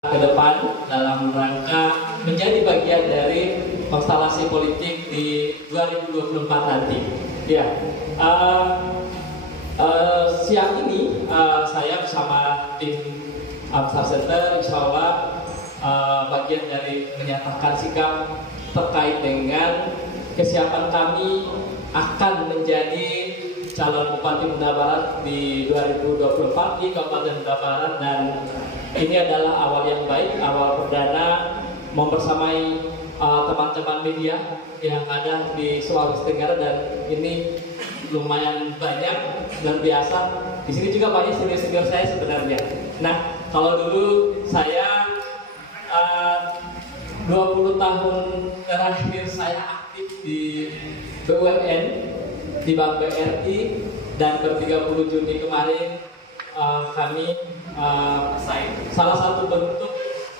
ke depan dalam rangka menjadi bagian dari konstelasi politik di 2024 nanti. Ya, siang ini saya bersama tim Amsar Center, insya Allah bagian dari menyatakan sikap terkait dengan kesiapan kami akan menjadi calon Bupati Bunda Barat di 2024 di Kabupaten Bunda Barat, dan ini adalah awal yang baik, awal perdana membersamai teman-teman media yang ada di Sulawesi Tenggara, dan ini lumayan banyak dan biasa. Di sini juga banyak senior-senior saya sebenarnya. Nah, kalau dulu saya 20 tahun terakhir saya aktif di BUMN di Bank BRI, dan per 30 Juni kemarin kami salah satu bentuk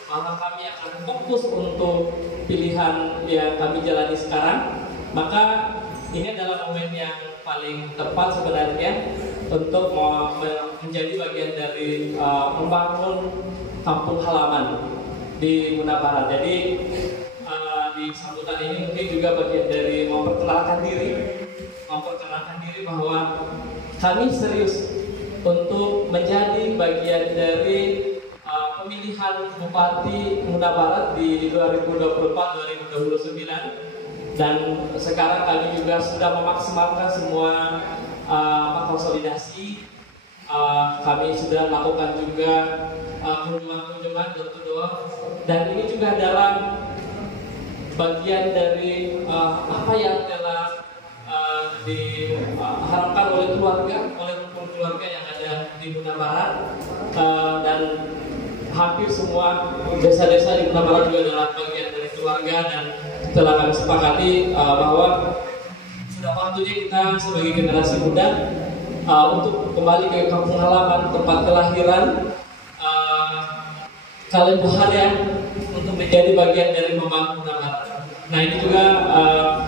bahwa kami akan fokus untuk pilihan yang kami jalani sekarang, maka ini adalah momen yang paling tepat sebenarnya untuk menjadi bagian dari membangun kampung halaman di Bunda Barat. Jadi di sambutan ini mungkin juga bagian dari memperkenalkan diri bahwa kami serius untuk menjadi bagian dari pemilihan Bupati Bunda Barat di 2024-2029, dan sekarang kami juga sudah memaksimalkan semua konsolidasi. Kami sudah melakukan juga kunjungan door to door, dan ini juga adalah bagian dari apa yang telah diharapkan oleh rumpun keluarga yang ada di Bunda Barat, dan hampir semua desa-desa di Bunda Barat juga adalah bagian dari keluarga, dan telah kami sepakati bahwa sudah waktunya kita sebagai generasi muda untuk kembali ke kampung halaman, tempat kelahiran kalian Buharya, untuk menjadi bagian dari membangun Bunda Barat. Nah, ini juga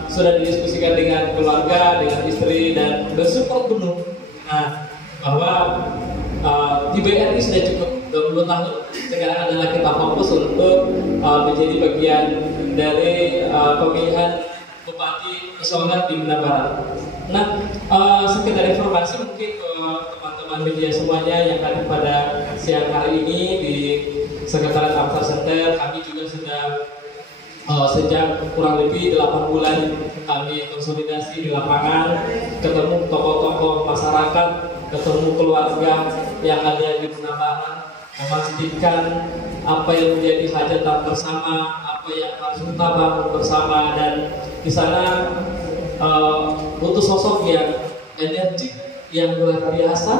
sudah didiskusikan dengan keluarga, dengan istri, dan bersyukur penuh bahwa di BRI sudah cukup 20 tahun. Sekarang adalah kita fokus untuk menjadi bagian dari pemilihan Bupati Songat di Bunda Barat. Nah, sekedar informasi mungkin ke teman-teman media semuanya yang hadir pada siang hari ini di Sekretariat Amsar Center. Kami juga sudah sejak kurang lebih 8 bulan kami konsolidasi di lapangan, ketemu tokoh-tokoh masyarakat, ketemu keluarga yang ada di Bunda Barat, memastikan apa yang menjadi hajatan bersama, apa yang harus kita bangun bersama, dan di sana butuh sosok yang energik, yang luar biasa,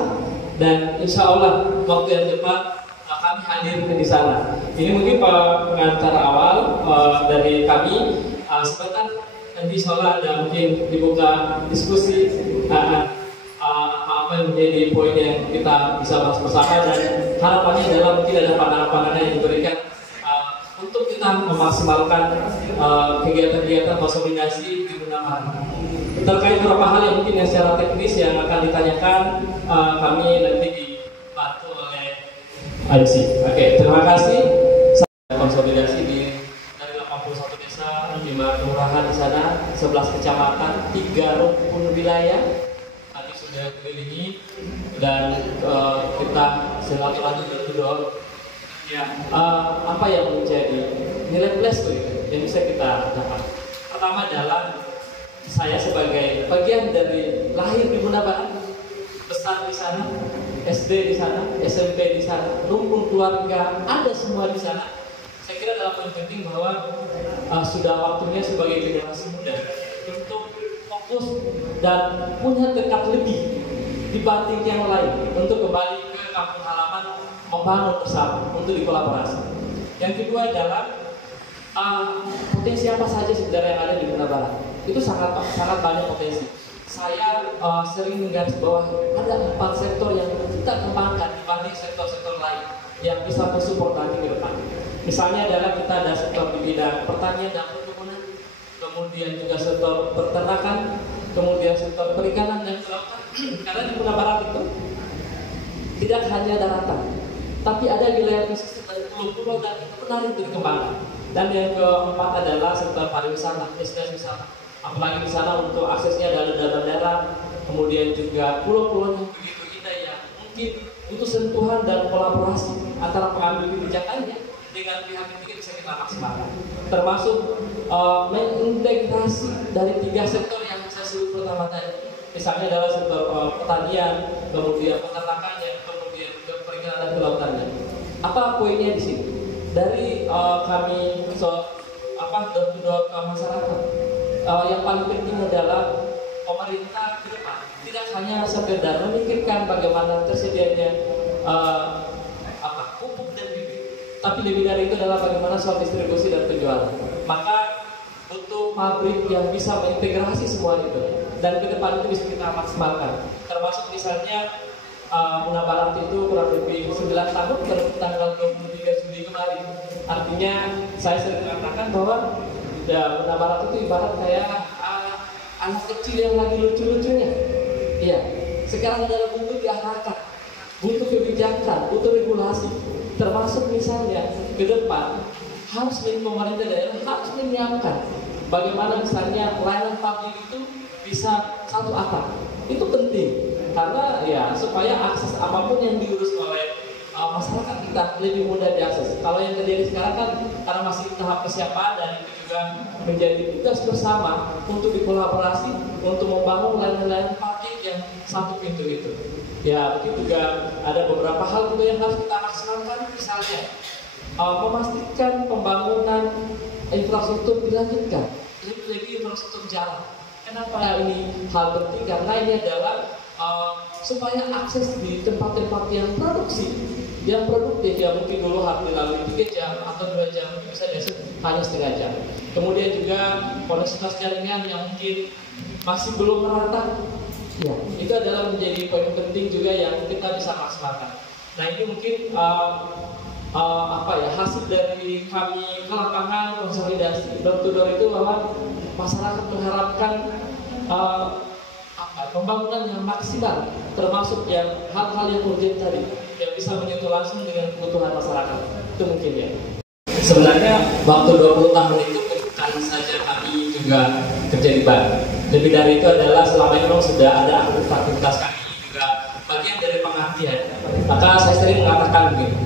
dan insya Allah waktu yang cepat kami hadir di sana. Ini mungkin pengantar awal dari kami. Sebentar nanti insya ada mungkin dibuka diskusi apa yang menjadi poin yang kita bisa bahas bersama, dan harapannya adalah mungkin ada pandangan-pandangan yang diberikan untuk kita memaksimalkan kegiatan-kegiatan konsolidasi di Bunda Barat. Terkait beberapa hal yang mungkin yang secara teknis yang akan ditanyakan, kami nanti dibantu oleh IMC. Oke, terima kasih. Konsolidasi dari 81 desa, 5 kelurahan di sana, 11 kecamatan, 3 rukun wilayah. Tadi sudah kelilingi, dan kita silaturahmi berdua. Ya, apa yang menjadi nilai plus yang bisa kita dapat? Pertama adalah saya sebagai bagian dari lahir di Bunda Barat, besar di sana, SD di sana, SMP di sana, rumpun keluarga ada semua di sana. Saya kira adalah poin penting bahwa sudah waktunya sebagai generasi muda untuk fokus dan punya tekad lebih dibanding yang lain untuk kembali ke kampung halaman, membangun bersama untuk dikolaborasi. Yang kedua adalah potensi apa saja sebenarnya yang ada di Bunda Barat. Itu sangat banyak potensi. Saya sering menggarisbawahi ada 4 sektor yang kita kembangkan dibanding sektor-sektor lain yang bisa mensupport nanti ke depan. Misalnya adalah kita ada sektor di bidang pertanian dan perkebunan, kemudian juga sektor peternakan, kemudian sektor perikanan dan kelautan. Karena di Bunda Barat itu tidak hanya daratan, tapi ada wilayah khusus dari pulau dan itu menarik untuk dikembangkan. Dan yang keempat adalah sektor pariwisata, destinasi wisata. Apalagi di sana untuk aksesnya dari daerah, kemudian juga pulau-pulau yang begitu indah yang mungkin butuh sentuhan dan kolaborasi antara pengambil kebijakannya dengan pihak ketiga bisa kita maksimalkan. Termasuk mengintegrasi dari 3 sektor yang saya sebut pertama tadi. Misalnya adalah sektor pertanian, kemudian peternakannya, kemudian perikanan dan kelautannya. Apa poinnya di sini? Dari kami door-to-door ke masyarakat, yang paling penting adalah pemerintah ke depan tidak hanya sekedar memikirkan bagaimana tersedianya pupuk dan bibit, tapi lebih dari itu adalah bagaimana soal distribusi dan penjualan. Maka butuh pabrik yang bisa mengintegrasi semua itu, dan ke depan itu bisa kita maksimalkan. Termasuk misalnya Muna Barat itu kurang lebih 9 tahun baru tanggal 23 Juli kemarin. Artinya saya sering mengatakan bahwa Muna Barat itu ibarat kayak anak kecil yang lagi lucu-lucunya. Iya, sekarang adalah butuh diarahkan, butuh kebijakan, butuh regulasi. Termasuk misalnya ke depan harus pemerintah daerah harus menyiapkan bagaimana misalnya pelayanan publik itu bisa satu atap. Itu penting karena ya supaya akses apapun yang diurus oleh masyarakat kita lebih mudah diakses. Kalau yang terjadi sekarang kan karena masih tahap persiapan dan itu juga menjadi tugas bersama untuk dikolaborasi untuk membangun layanan-layanan publik yang satu pintu itu. Ya, begitu juga ada beberapa hal juga yang harus kita maksimalkan, misalnya memastikan pembangunan infrastruktur dilanjutkan, lebih infrastruktur jalan. Kenapa ini hal penting? Karena ini adalah supaya akses di tempat-tempat yang produksi, yang produktif, ya mungkin dulu harus dilalui 3 jam atau 2 jam, bisa hanya setengah jam. Kemudian juga koneksitas jaringan yang mungkin masih belum merata, ya itu adalah menjadi poin penting juga yang kita bisa maksimalkan. Nah ini mungkin hasil dari kami ke lapangan konsolidasi door to door itu bahwa masyarakat mengharapkan pembangunan yang maksimal, termasuk yang hal-hal yang urgent tadi yang bisa menyentuh langsung dengan kebutuhan masyarakat. Itu mungkin ya. Sebenarnya waktu 20 tahun itu bukan saja kami juga kerja di Bali. Lebih dari itu adalah selama ini memang sudah ada aktivitas kami juga bagian dari pengabdian. Maka saya sering mengatakan begini,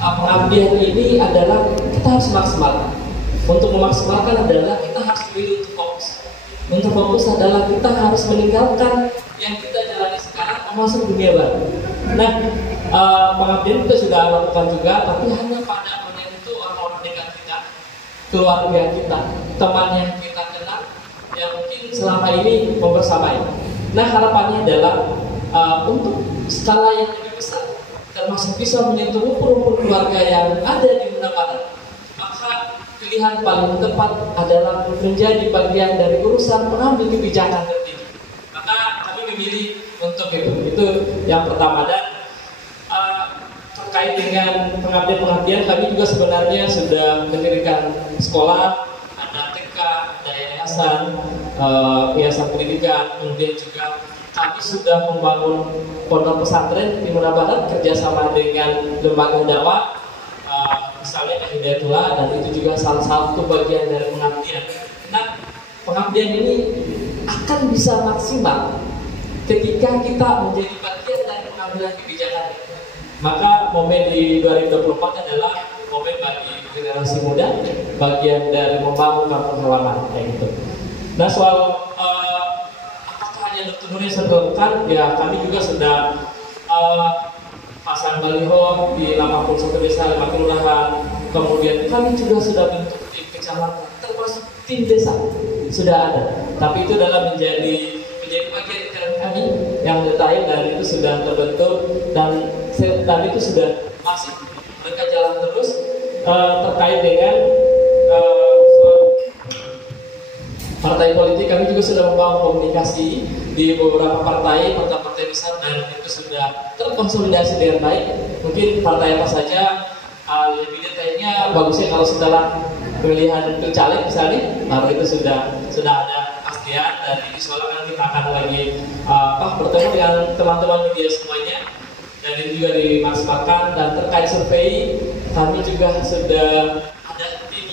pengabdian ini adalah kita harus maksimalkan. Untuk memaksimalkan adalah kita harus pilih untuk fokus. Untuk fokus adalah kita harus meninggalkan yang kita jalani sekarang masuk dunia baru. Nah, pengabdian kita sudah lakukan juga, tapi hanya pada menyentuh orang-orang dekat kita, keluarga kita, teman yang kita kenal, yang mungkin selama ini membersamai. Nah, harapannya adalah untuk skala yang lebih besar, termasuk bisa menyentuh rumpun keluarga yang ada di Muna Barat. Pilihan paling tepat adalah menjadi bagian dari urusan pengambil kebijakan tertinggi. Maka kami memilih untuk itu yang pertama. Dan terkait dengan pengabdian kami juga sebenarnya sudah mendirikan sekolah, ada TK, ada yayasan pendidikan, kemudian juga kami sudah membangun pondok pesantren di Muna Barat kerjasama dengan lembaga dakwah. Misalnya Hidayatullah, dan itu juga salah satu bagian dari pengabdian. Nah, pengabdian ini akan bisa maksimal ketika kita menjadi bagian dari pengambilan kebijakan. Maka momen di 2024 adalah momen bagi generasi muda, bagian dari membangun kampung halaman kayak gitu. Nah, soal apakah hanya dokter yang saya lakukan, ya kami juga sudah pasang baliho di 81 desa, 5 kelurahan. Kemudian kami juga sudah bentuk tim kecamatan, termasuk tim desa sudah ada. Tapi itu adalah menjadi bagian dari kami yang detail, dan itu sudah terbentuk, dan itu sudah masih mereka jalan terus terkait dengan partai politik. Kami juga sudah membangun komunikasi di beberapa partai besar, dan itu sudah terkonsolidasi dengan baik. Mungkin partai apa saja, lebih detailnya bagusnya kalau setelah pemilihan untuk caleg misalnya, maka itu sudah ada pastian, dan insya Allah kita akan lagi bertemu dengan teman-teman media semuanya. dan ini juga dimaksimalkan. Dan terkait survei, kami juga sudah ada tim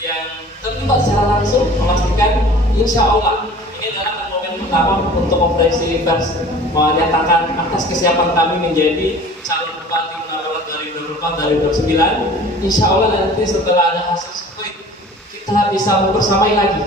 yang terlibat secara langsung memastikan insya Allah ini adalah momen pertama untuk konferensi pers menyatakan atas kesiapan kami menjadi calon bupati Munawarat dari 2004 dari 2009. Insya Allah nanti setelah ada hasil survei kita bisa mempersamai lagi